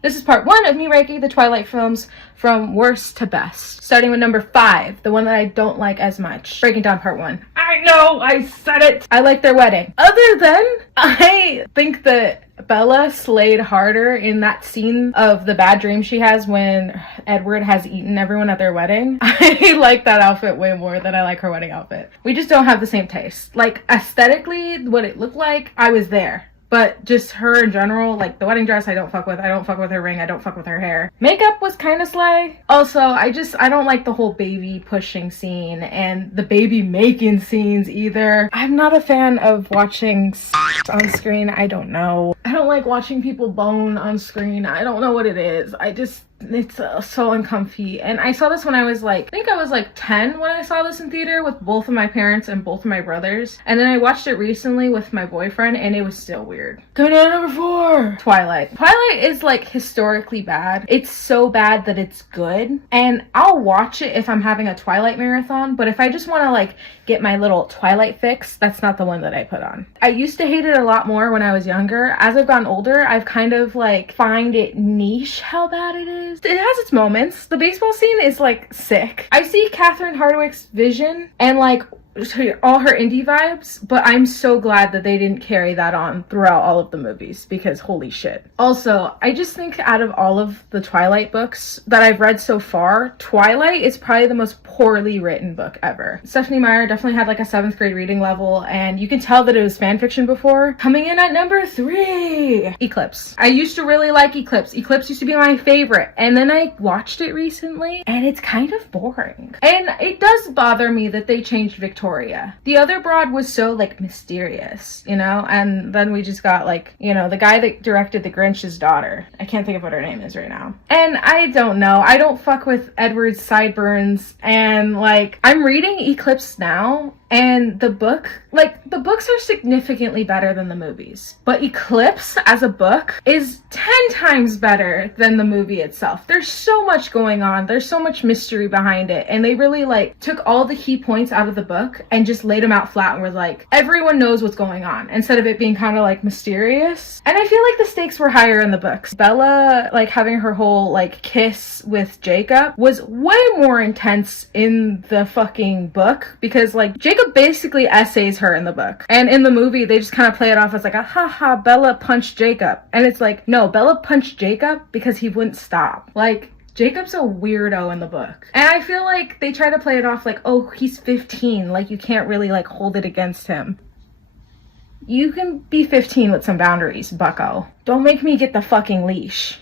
This is part 1 of me ranking the Twilight films from worst to best. Starting with number 5, the one that I don't like as much. Breaking down part 1. I know, I said it! I like their wedding. Other than, I think that Bella slayed harder in that scene of the bad dream she has when Edward has eaten everyone at their wedding. I like that outfit way more than I like her wedding outfit. We just don't have the same taste. Like, aesthetically, what it looked like, I was there. But just her in general, like the wedding dress, I don't fuck with. I don't fuck with her ring. I don't fuck with her hair. Makeup was kind of slay. Also, I don't like the whole baby pushing scene and the baby making scenes either. I'm not a fan of watching on screen. I don't know. I don't like watching people bone on screen. I don't know what it is. It's so uncomfy. And I saw this when I was like, I think I was like 10 when I saw this in theater with both of my parents and both of my brothers. And then I watched it recently with my boyfriend and it was still weird. Going on number 4. Twilight. Twilight is like historically bad. It's so bad that it's good. And I'll watch it if I'm having a Twilight marathon. But if I just want to like get my little Twilight fix, that's not the one that I put on. I used to hate it a lot more when I was younger. As I've gotten older, I've kind of like find it niche how bad it is. It has its moments. The baseball scene is like sick. I see Catherine Hardwicke's vision and like all her indie vibes, but I'm so glad that they didn't carry that on throughout all of the movies because holy shit. Also, I just think out of all of the Twilight books that I've read so far, Twilight is probably the most poorly written book ever. Stephanie Meyer definitely had like a 7th grade reading level, and you can tell that it was fan fiction before. Coming in at number 3, Eclipse. I used to really like Eclipse. Eclipse used to be my favorite, and then I watched it recently, and it's kind of boring. And it does bother me that they changed Victoria. The other broad was so like mysterious, you know, and then we just got like, you know, the guy that directed The Grinch's daughter. I can't think of what her name is right now. And I don't know. I don't fuck with Edward's sideburns, and like I'm reading Eclipse now. And the books are significantly better than the movies. But Eclipse as a book is 10 times better than the movie itself. There's so much going on. There's so much mystery behind it. And they really like took all the key points out of the book and just laid them out flat and was like, everyone knows what's going on, instead of it being kind of like mysterious. And I feel like the stakes were higher in the books. Bella, like having her whole like kiss with Jacob was way more intense in the fucking book, because like Jacob basically essays her in the book, and in the movie they just kind of play it off as like a haha, Bella punched Jacob, and it's like, no, Bella punched Jacob because he wouldn't stop. Like, Jacob's a weirdo in the book. And I feel like they try to play it off like, oh, he's 15, like you can't really like hold it against him. You can be 15 with some boundaries, bucko. Don't make me get the fucking leash.